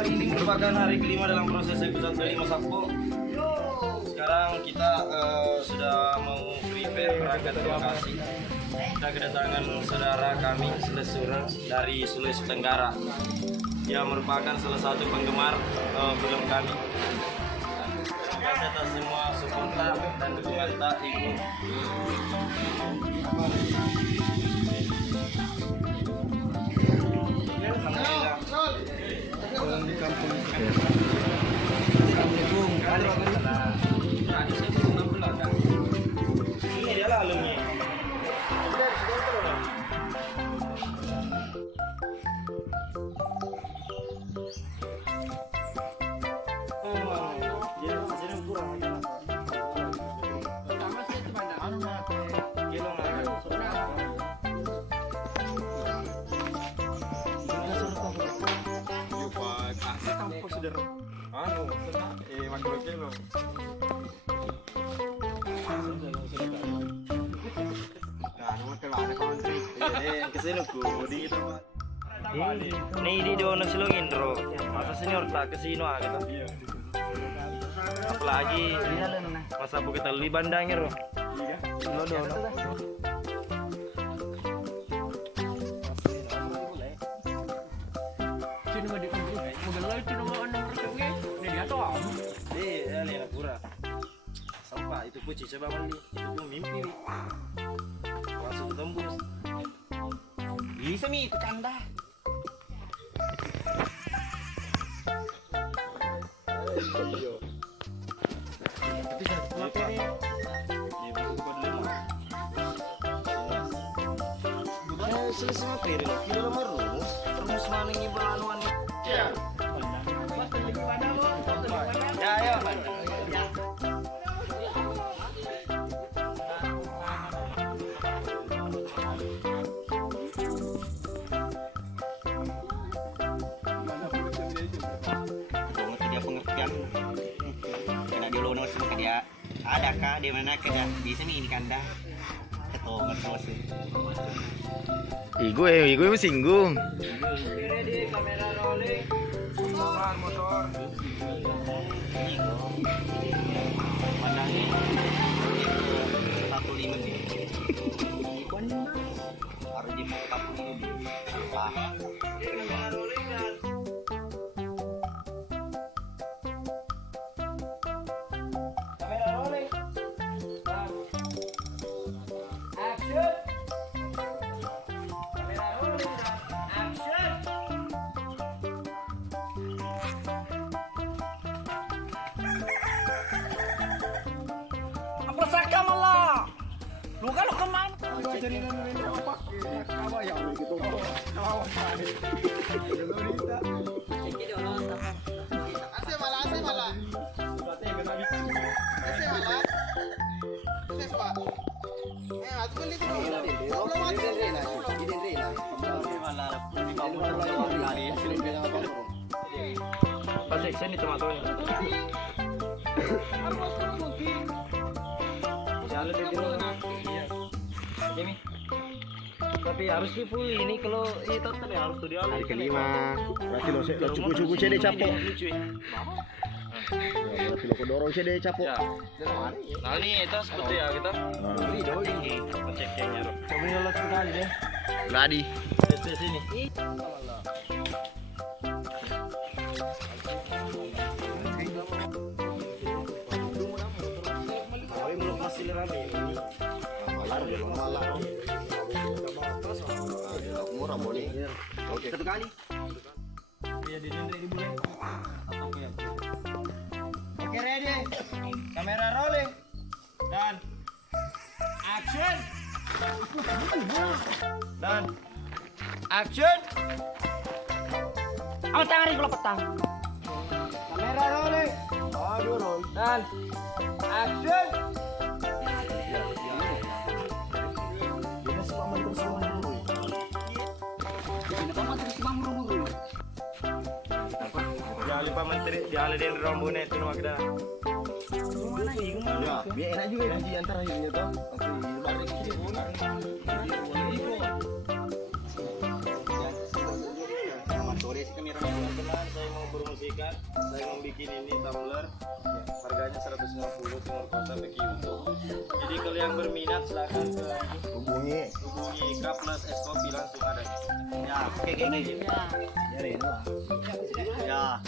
hari ini merupakan hari kelima dalam proses episode 5 Sabko. Sekarang kita sudah mau prepare berangkat ke Bekasi. Kita kedatangan saudara kami Selesura dari Sulawesi Tenggara. Dia merupakan salah satu penggemar film kami. Terima kasih atas semua support dan dukungan tak ibu. Alhamdulillah. Pulang di kampung. Assalamualaikum. Waalaikumsalam. Ini dia lah alumni. Ini di ono silongin bro. Masa senior tak kesino kita. Apalagi masa bu kita lebih bandangnya bro. Lo do. Sampah itu kuci coba mandi. Itu pun mimpi. Langsung tembus. Bisa mi itu kanda. Selesai materi loh, kita nomor rumus mana yang beranuan ya. Ya ayo. Dia pengertian karena dia lono sama dia ada kah di mana kerja bisa nih ini kanda ketongan terus Igu singgung. Ready, kamera rolling. Motor. Ini kok. Pandangin. 15 nih. Harus di 40 ini. Kamera rolling dan kamera rolling. Action. Saka malah. Lu kalau kemana? Jadi apa? Kawa ya gitu. Kawa. Asih malah. Asih malah. Siapa? Aku beli tu. Belum mati. Pasik sini tomatonya. Ini. Tapi harus di full ini kalau itu kan harus tuh dia Hari kelima. Berarti lo cukup cede capok. Ya, berarti lo dorong cede capok. Nah ini itu seperti ya kita. Tinggi ngeceknya bro. Coba lihat sekali deh. Gladi. Tes sini. Masih rame ini. Murah boleh. Oke. Satu kali. Iya di boleh. Oke ready. Kamera rolling. Dan action. Dan action.เอาtangan di kepala petang. Kamera rolling. Aduh roll. Dan action. Jangan lupa menteri dialahin rombongan itu nama kita. Ya, biar enak juga nanti antara ini tuh. Nanti lari kiri bola. Sore sih kami Teman-teman, saya mau promosikan, saya mau bikin ini tumbler, harganya 150 Timur Kota Bekiuto. Jadi kalau yang berminat silahkan ke Hubungi. K plus es kopi langsung ada. Ya, oke gitu. Ya, Reno. Ya.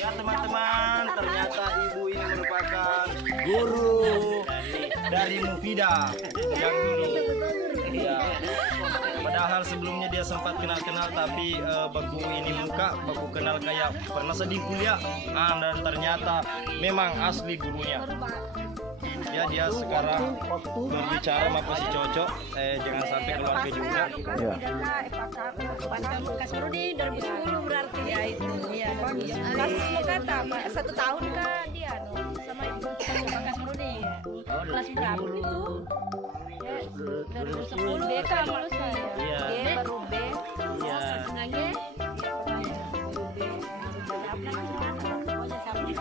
Ya teman-teman, ternyata ibu ini merupakan guru dari Mufida yang dulu. Ya. Padahal sebelumnya dia sempat kenal-kenal, tapi baku ini muka, baku kenal kayak pernah sedih kuliah. Dan ternyata memang asli gurunya. Ya, dia sekarang berbicara sama si Cocok, jangan sampai keluarga juga. Ya. Bekas Rudi 2010 berarti ya itu. Iya. Pas mau kata 1 tahun kah dia sama ibu bekas Rudi. Kelas berapa itu? Ya, 2010 dia kan lulus saya. Iya. Dia baru B. Iya. Senangnya B. Pokoknya sama.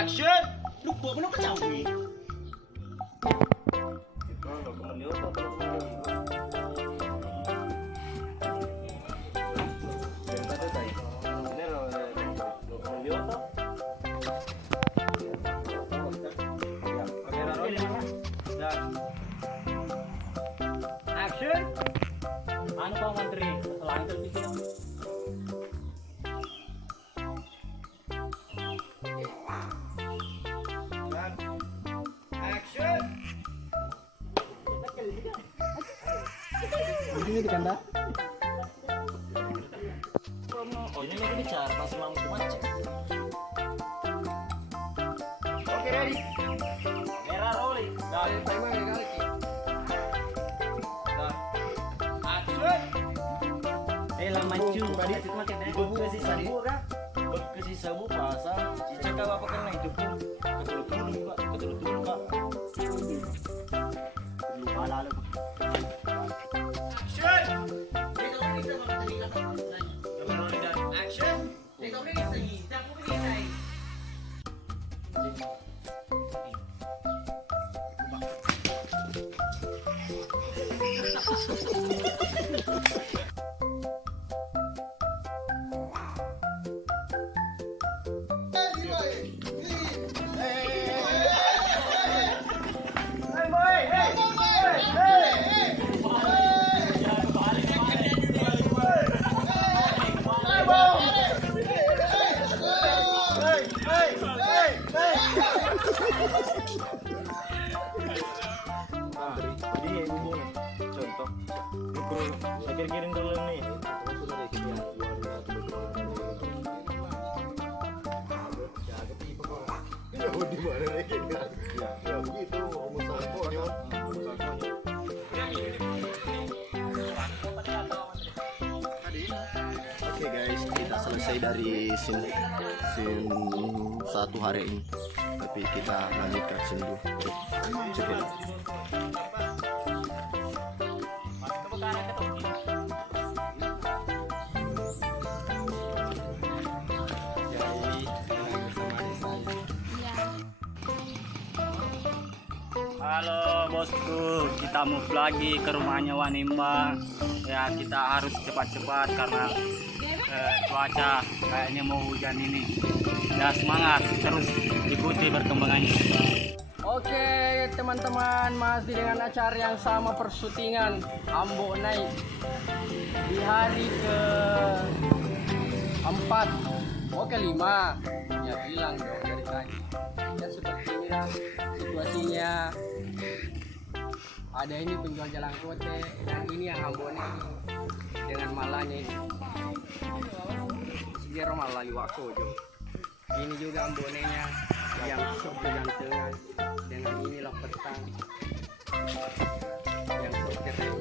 Action! Lupa belum kecawi. Action! Ano pa Mandri? Selain televisi. Action! Ini di kanda. Oh, ini lagi bicara pas mau macet. Oke, ready. Merah rolling. Dan timer kali. Dan action. Lah maju. Tadi bekesi sabu kan? Bekesi sabu pasang. Cicak apa kan itu pun. Ketul-ketul Pak. Ketul-ketul Pak. Lupa lalu. Action. Rolling dan action. Jadi ya ibu contoh saya kirim dulu nih. Di mana lagi? Ya begitu, musalkonya. Oke guys, kita selesai dari scene 1 hari ini. Tapi kita lanjut ke scene 2. Oke, check it. Halo bosku, kita move lagi ke rumahnya Wanimba. Ya kita harus cepat-cepat karena cuaca kayaknya mau hujan ini. Ya semangat, terus ikuti perkembangannya. Oke teman-teman, masih dengan acara yang sama persyutingan Ambo naik di hari ke-4 ke-5 ya bilang dong dari tadi ya seperti inilah situasinya. Ada ini penjual jalan kote dan ini yang Ambo naik dengan malanya ini segera malah wako jo. Ini juga ambonenya yang sok kegantengan dengan inilah petang yang sok keren,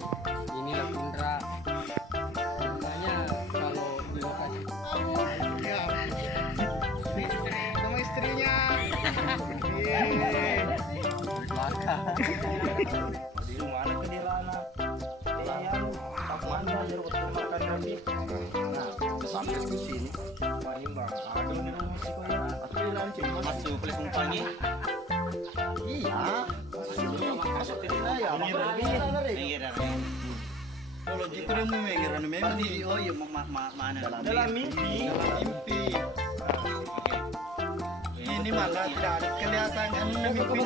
inilah Indra. Makanya kalau di lokasi sama istrinya di mana ke dia Panimbang. Aduh, ini musik ko ya. At kailangan siya masuk plus kumpanya. Iya. Masuk ke sini ya. Kalau jika dia memang memang di oh ya mana dalam mimpi. Ini malah tidak kelihatan kan mimpi